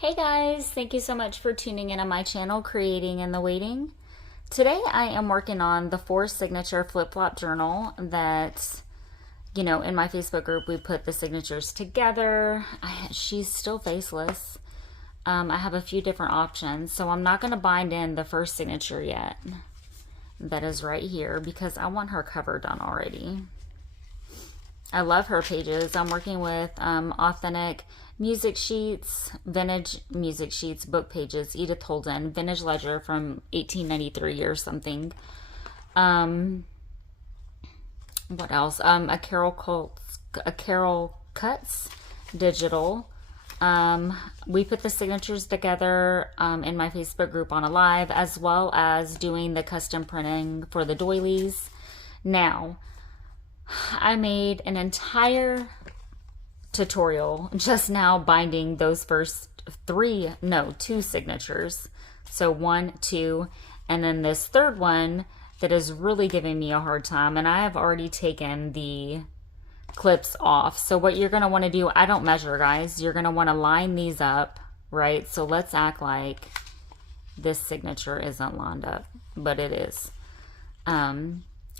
Hey guys, thank you so much for tuning in on my channel, Creating in the Waiting. Today I am working on the 4 signature flip-flop journal that, in my Facebook group we put the signatures together. She's still faceless. I have a few different options, so I'm not going to bind in the first signature yet. That is right here because I want her cover done already. I love her pages. I'm working with Authentic Music Sheets, Vintage Music Sheets, Book Pages, Edith Holden, Vintage Ledger from 1893 or something. What else? A Carol Cuts Digital. We put the signatures together in my Facebook group on a live, as well as doing the custom printing for the doilies. Now, I made an entire tutorial just now binding those first 2 signatures. So 1, 2, and then this third one that is really giving me a hard time. And I have already taken the clips off. So what you're going to want to do, I don't measure, guys. You're going to want to line these up, right? So let's act like this signature isn't lined up, but it is.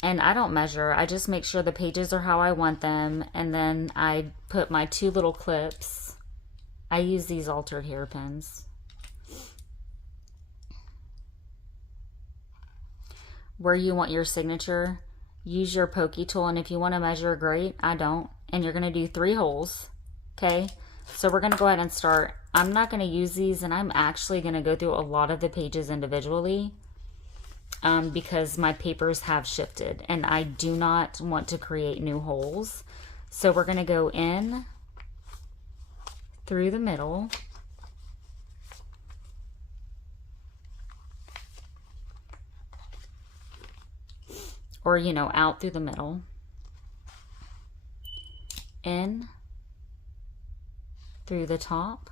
And I don't measure. I just make sure the pages are how I want them. And then I put my 2 little clips. I use these altered hairpins. Where you want your signature, use your pokey tool. And if you want to measure, great. I don't. And you're going to do 3 holes. Okay. So we're going to go ahead and start. I'm not going to use these, and I'm actually going to go through a lot of the pages individually. Because my papers have shifted and I do not want to create new holes. So we're going to go in through the middle. Or, out through the middle. In through the top.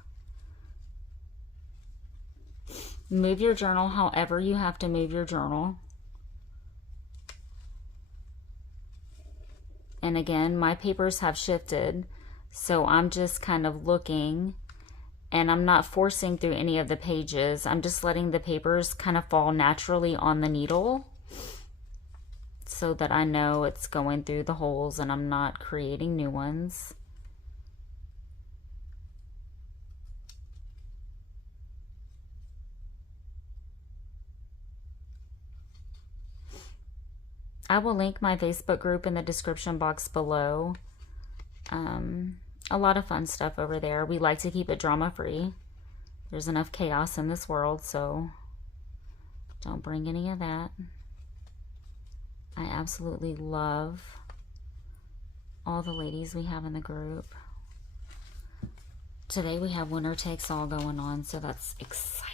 Move your journal however you have to move your journal. And again, my papers have shifted, so I'm just kind of looking, and I'm not forcing through any of the pages. I'm just letting the papers kind of fall naturally on the needle so that I know it's going through the holes and I'm not creating new ones. I will link my Facebook group in the description box below. A lot of fun stuff over there. We like to keep it drama-free. There's enough chaos in this world, so don't bring any of that. I absolutely love all the ladies we have in the group. Today we have Winner Takes All going on, so that's exciting.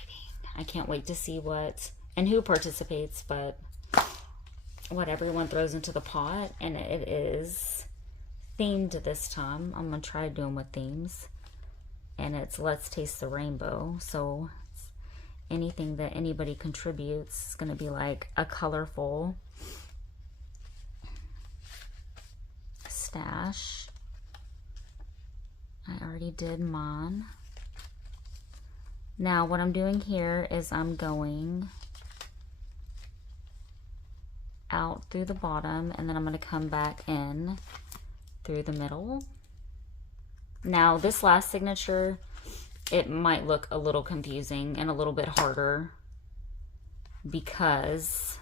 I can't wait to see what and who participates, but what everyone throws into the pot. And it is themed this time. I'm gonna try to do them with themes, and it's Let's Taste the Rainbow. So anything that anybody contributes is gonna be like a colorful stash. I already did mine. Now what I'm doing here is I'm going out through the bottom, and then I'm going to come back in through the middle. Now this last signature, it might look a little confusing and a little bit harder because,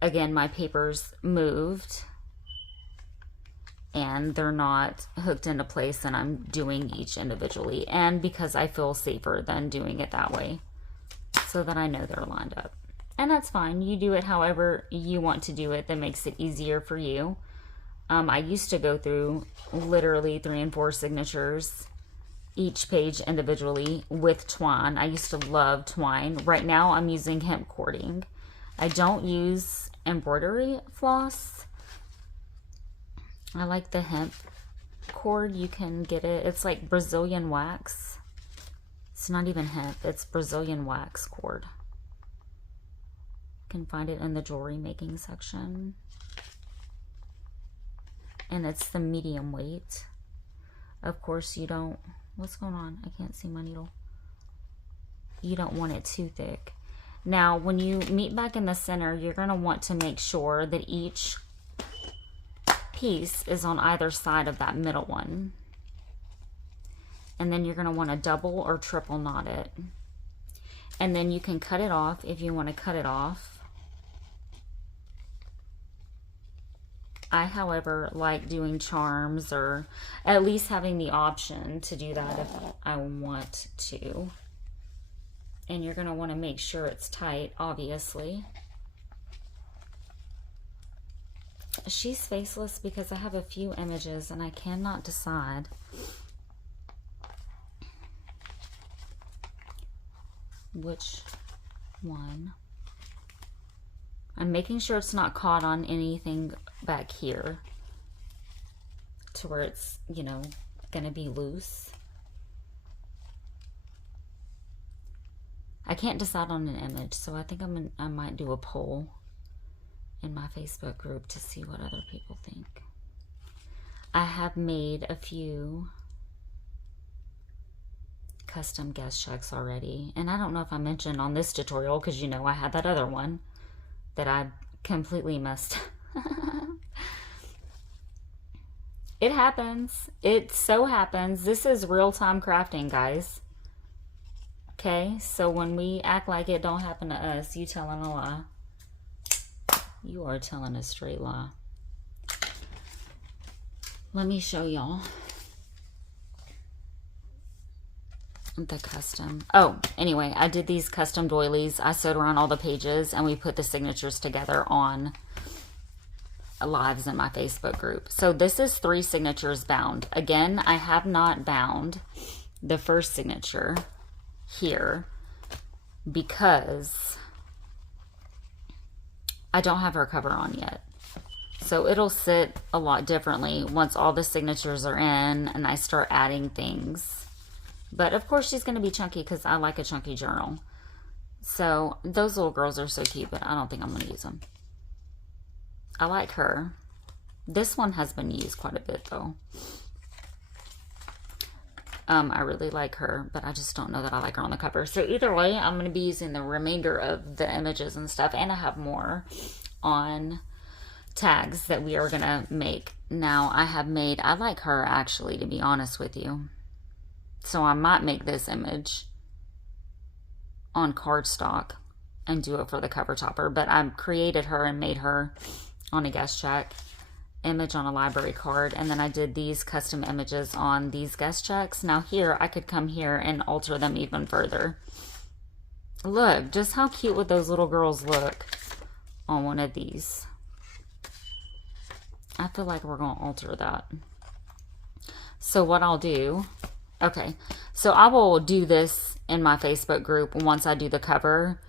again, my papers moved and they're not hooked into place, and I'm doing each individually, and because I feel safer than doing it that way so that I know they're lined up. And that's fine. You do it however you want to do it that makes it easier for you. I used to go through literally 3 and 4 signatures, each page individually with twine. I used to love twine. Right now I'm using hemp cording. I don't use embroidery floss. I like the hemp cord. You can get it. It's like Brazilian wax. It's not even hemp. It's Brazilian wax cord. Can find it in the jewelry making section, and it's the medium weight. Of course, you don't What's going on? I can't see my needle. You don't want it too thick. Now, when you meet back in the center, you're going to want to make sure that each piece is on either side of that middle one. And then you're going to want to double or triple knot it. And then you can cut it off if you want to cut it off. I, however, like doing charms, or at least having the option to do that if I want to. And you're going to want to make sure it's tight, obviously. She's faceless because I have a few images and I cannot decide which one. I'm making sure it's not caught on anything back here to where it's, you know, gonna be loose. I can't decide on an image, so I think I might do a poll in my Facebook group to see what other people think. I have made a few custom guest checks already, and I don't know if I mentioned on this tutorial, because you know I had that other one that I completely missed. It happens. It so happens. This is real-time crafting, guys. Okay, so when we act like it don't happen to us, you telling a lie. You are telling a straight lie. Let me show y'all the custom. Oh, anyway, I did these custom doilies. I sewed around all the pages and we put the signatures together on lives in my Facebook group. So this is 3 signatures bound. Again, I have not bound the first signature here because I don't have her cover on yet. So it'll sit a lot differently once all the signatures are in and I start adding things. But of course she's going to be chunky because I like a chunky journal. So those little girls are so cute, but I don't think I'm going to use them. I like her. This one has been used quite a bit though. I really like her, but I just don't know that I like her on the cover. So either way, I'm going to be using the remainder of the images and stuff, and I have more on tags that we are going to make. Now, I like her actually, to be honest with you. So I might make this image on cardstock and do it for the cover topper, but I created her and made her on a guest check, image on a library card, and then I did these custom images on these guest checks. Now here, I could come here and alter them even further. Look, just how cute would those little girls look on one of these. I feel like we're going to alter that. So what I'll do, okay, so I will do this in my Facebook group once I do the cover.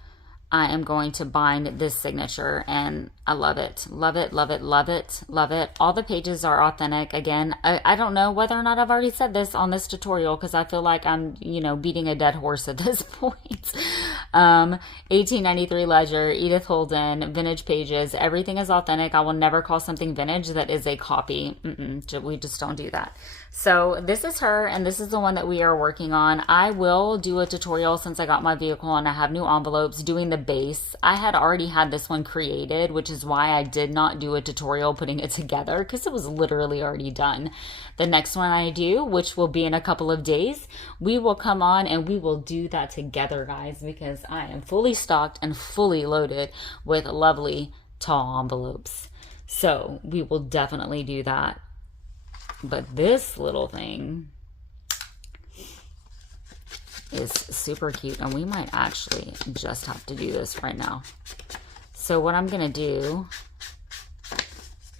I am going to bind this signature and I love it. Love it, love it, love it, love it. All the pages are authentic. Again, I don't know whether or not I've already said this on this tutorial because I feel like I'm, you know, beating a dead horse at this point. 1893 Ledger, Edith Holden, vintage pages. Everything is authentic. I will never call something vintage that is a copy. We just don't do that. So this is her, and this is the one that we are working on. I will do a tutorial since I got my vehicle and I have new envelopes doing the base. I had already had this one created, which is why I did not do a tutorial putting it together because it was literally already done. The next one I do, which will be in a couple of days, we will come on and we will do that together, guys, because I am fully stocked and fully loaded with lovely tall envelopes. So we will definitely do that. But this little thing is super cute, and we might actually just have to do this right now. So what I'm gonna do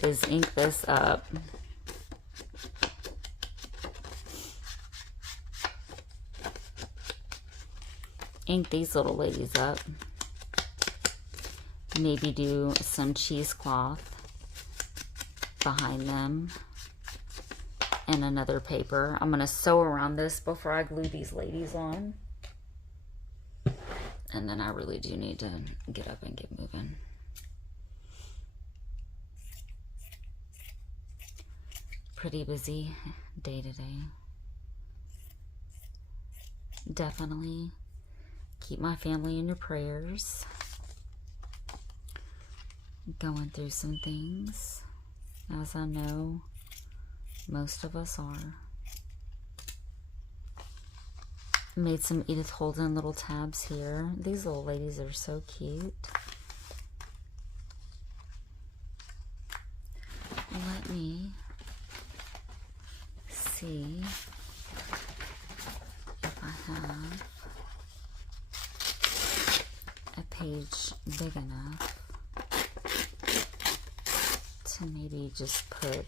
is ink this up. Ink these little ladies up. Maybe do some cheesecloth behind them. And another paper. I'm going to sew around this before I glue these ladies on. And then I really do need to get up and get moving. Pretty busy day today. definitely keep my family in your prayers. Going through some things, as I know most of us are. Made some Edith Holden little tabs here. These little ladies are so cute. Let me see if I have a page big enough to maybe just put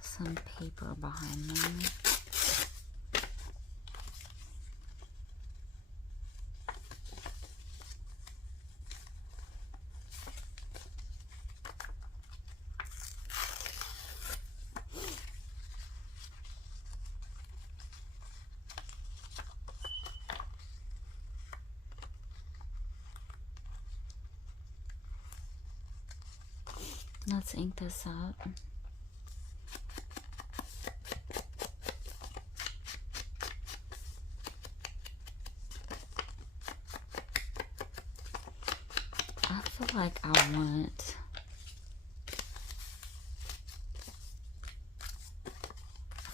some paper behind them. Let's ink this up. I feel like I want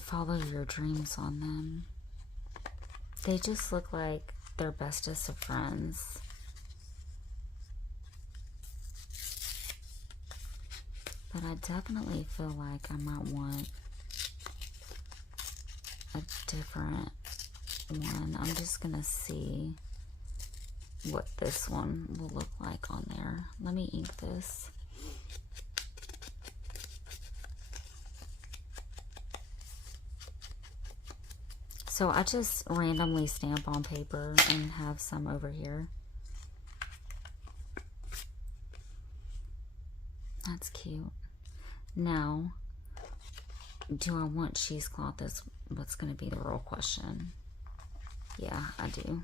follow your dreams on them. They just look like they're bestest of friends. But I definitely feel like I might want a different one. I'm just gonna see what this one will look like on there. Let me ink this. So I just randomly stamp on paper and have some over here. That's cute. Now, do I want cheesecloth? Is what's going to be the real question. Yeah, I do.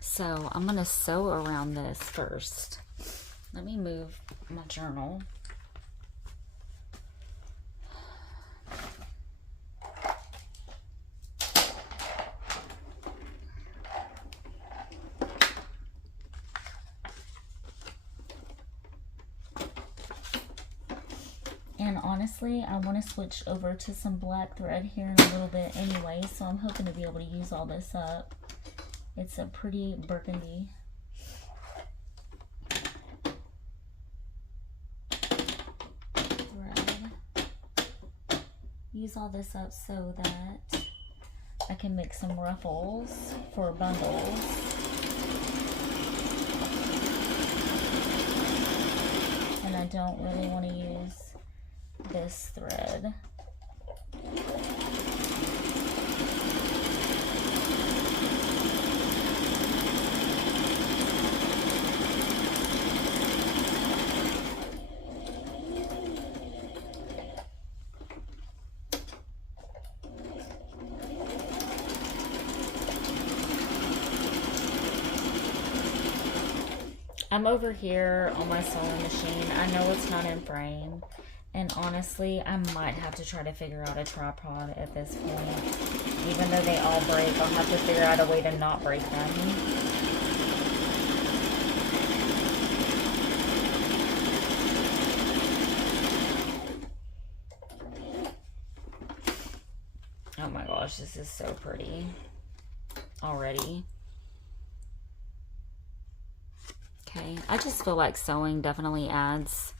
So I'm going to sew around this first. Let me move my journal. And honestly, I want to switch over to some black thread here in a little bit anyway, so I'm hoping to be able to use all this up. It's a pretty burgundy. Thread. Use all this up so that I can make some ruffles for bundles. And I don't really want to use this thread. I'm over here on my sewing machine. I know it's not in frame. And honestly, I might have to try to figure out a tripod at this point. Even though they all break, I'll have to figure out a way to not break them. Oh my gosh, this is so pretty already. Okay, I just feel like sewing definitely adds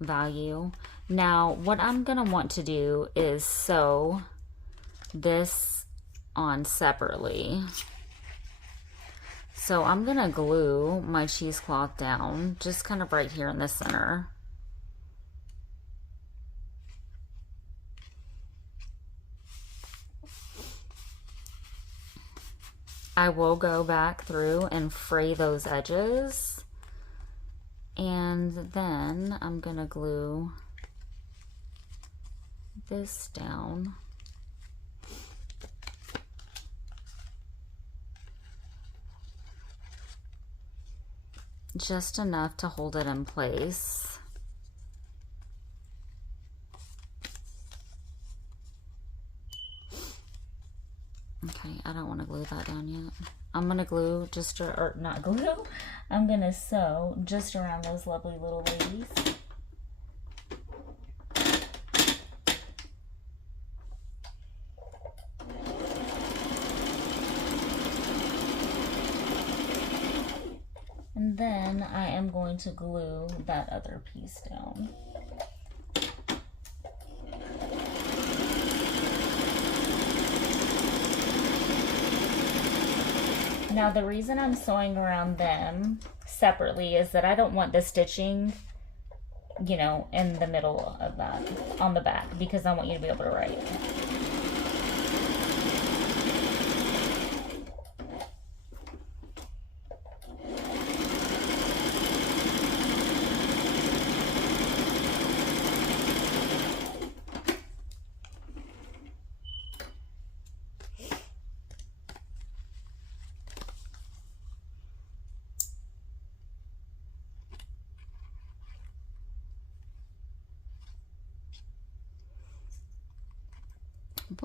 value. Now, what I'm going to want to do is sew this on separately. So I'm going to glue my cheesecloth down just kind of right here in the center. I will go back through and fray those edges, and then I'm gonna glue this down. just enough to hold it in place. Okay, I don't want to glue that down yet. I'm going to glue just, or not glue, I'm going to sew just around those lovely little ladies. And then I am going to glue that other piece down. Now the reason I'm sewing around them separately is that I don't want the stitching, you know, in the middle of that, on the back, because I want you to be able to write.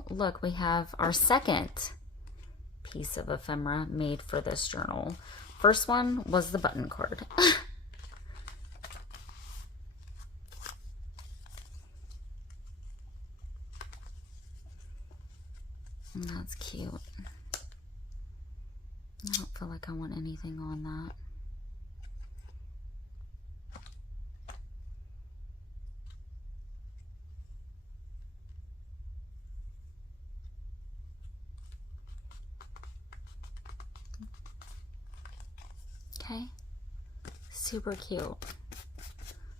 Look, we have our second piece of ephemera made for this journal. First one was the button card. That's cute. I don't feel like I want anything on that. Okay, super cute.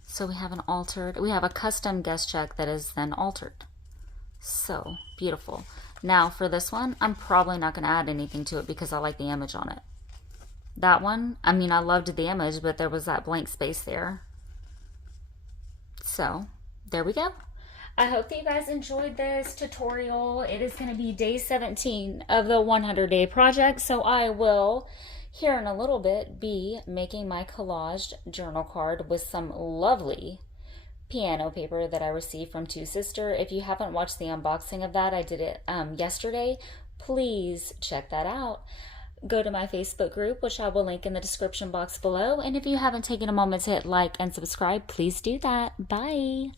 So we have we have a custom guest check that is then altered. So beautiful. Now for this one, I'm probably not going to add anything to it because I like the image on it. That one, I mean, I loved the image, but there was that blank space there. So there we go. I hope that you guys enjoyed this tutorial. It is going to be day 17 of the 100-day project. So I will, here in a little bit, be making my collaged journal card with some lovely piano paper that I received from Two Sister. If you haven't watched the unboxing of that, I did it yesterday. Please check that out. Go to my Facebook group, which I will link in the description box below. And if you haven't taken a moment to hit like and subscribe, please do that. Bye.